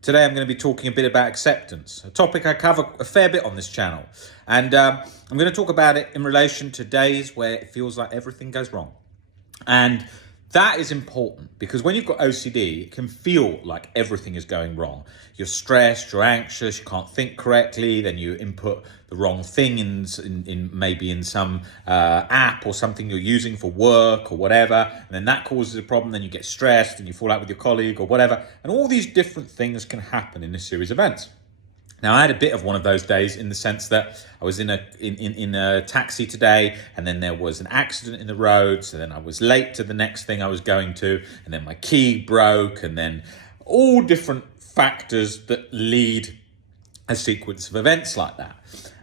Today I'm going to be talking a bit about acceptance, a topic I cover a fair bit on this channel. And I'm going to talk about it in relation to days where it feels like everything goes wrong. And that is important because when you've got OCD, it can feel like everything is going wrong. You're stressed, you're anxious, you can't think correctly, then you input the wrong thing in maybe in some app or something you're using for work or whatever, and then that causes a problem, then you get stressed and you fall out with your colleague or whatever, and all these different things can happen in a series of events. Now, I had a bit of one of those days in the sense that I was in a taxi today, and then there was an accident in the road, so then I was late to the next thing I was going to, and then my key broke, and then all different factors that lead a sequence of events like that.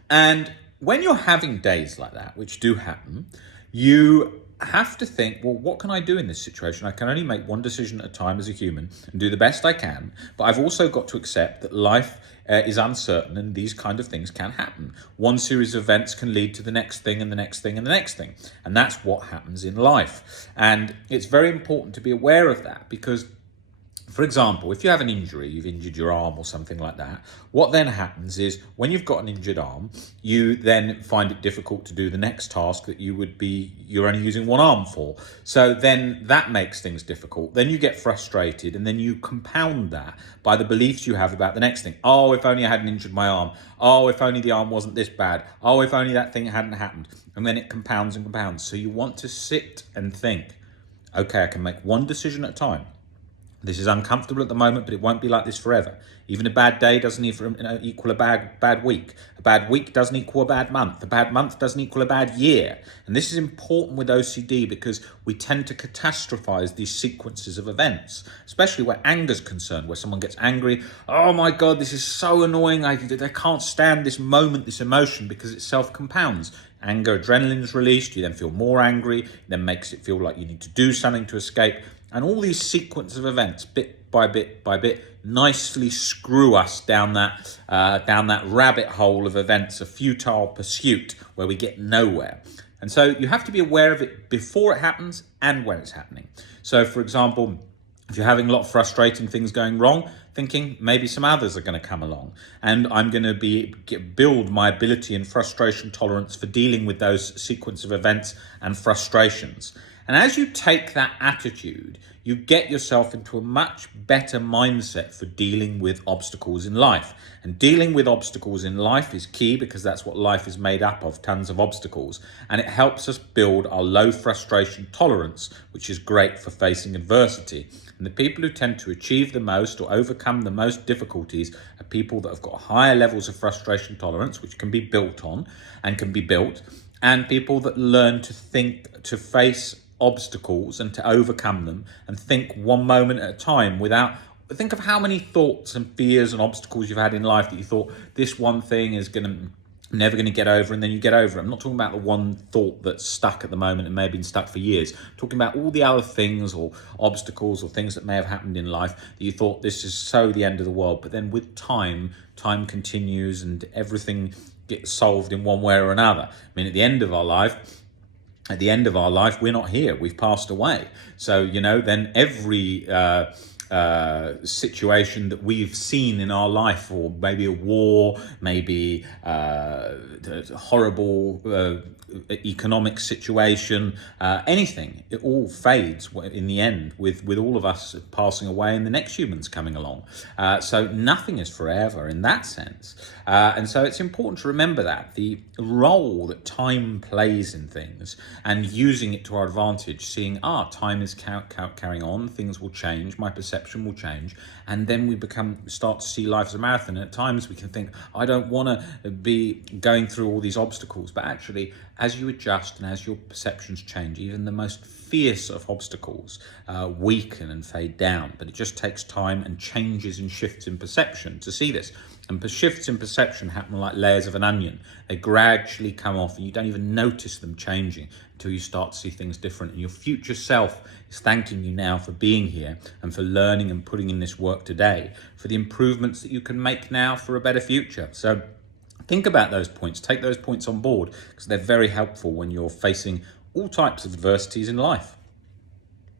And when you're having days like that, which do happen, you have to think, well, what can I do in this situation? I can only make one decision at a time as a human and do the best I can. But I've also got to accept that life is uncertain and these kind of things can happen. One series of events can lead to the next thing and the next thing and the next thing. And that's what happens in life. And it's very important to be aware of that because, for example, if you have an injury, you've injured your arm or something like that, what then happens is when you've got an injured arm, you then find it difficult to do the next task that you're only using one arm for. So then that makes things difficult. Then you get frustrated and then you compound that by the beliefs you have about the next thing. Oh, if only I hadn't injured my arm. Oh, if only the arm wasn't this bad. Oh, if only that thing hadn't happened. And then it compounds and compounds. So you want to sit and think, okay, I can make one decision at a time. This is uncomfortable at the moment, but it won't be like this forever. Even a bad day doesn't equal a bad week. A bad week doesn't equal a bad month. A bad month doesn't equal a bad year. And this is important with OCD because we tend to catastrophize these sequences of events, especially where anger is concerned, where someone gets angry. Oh my God, this is so annoying. I can't stand this moment, this emotion, because it self-compounds. Anger, adrenaline is released. You then feel more angry. Then makes it feel like you need to do something to escape. And all these sequence of events, bit by bit by bit, nicely screw us down that rabbit hole of events, a futile pursuit where we get nowhere. And so you have to be aware of it before it happens and when it's happening. So, for example, if you're having a lot of frustrating things going wrong, thinking maybe some others are going to come along and I'm going to build my ability and frustration tolerance for dealing with those sequence of events and frustrations. And as you take that attitude, you get yourself into a much better mindset for dealing with obstacles in life. And dealing with obstacles in life is key because that's what life is made up of, tons of obstacles. And it helps us build our low frustration tolerance, which is great for facing adversity. And the people who tend to achieve the most or overcome the most difficulties are people that have got higher levels of frustration tolerance, which can be built on and can be built, and people that learn to think, to face obstacles and to overcome them and think one moment at a time think of how many thoughts and fears and obstacles you've had in life that you thought this one thing is never going to get over, and then you get over it. I'm not talking about the one thought that's stuck at the moment and may have been stuck for years. I'm talking about all the other things or obstacles or things that may have happened in life that you thought this is so the end of the world, but then with time continues and everything gets solved in one way or another. I mean, at the end of our life, we're not here. We've passed away. So, then every situation that we've seen in our life, or maybe a war, maybe a horrible economic situation, anything, it all fades in the end with all of us passing away and the next humans coming along. So nothing is forever in that sense. And so it's important to remember that the role that time plays in things and using it to our advantage, seeing, time is carrying on, things will change, my perception will change, and then we start to see life as a marathon. And at times we can think, I don't want to be going through all these obstacles, but actually, as you adjust and as your perceptions change, even the most fierce of obstacles weaken and fade down. But it just takes time and changes and shifts in perception to see this. And shifts in perception happen like layers of an onion. They gradually come off and you don't even notice them changing until you start to see things different. And your future self is thanking you now for being here and for learning and putting in this work today, for the improvements that you can make now for a better future. So think about those points, take those points on board, because they're very helpful when you're facing all types of adversities in life.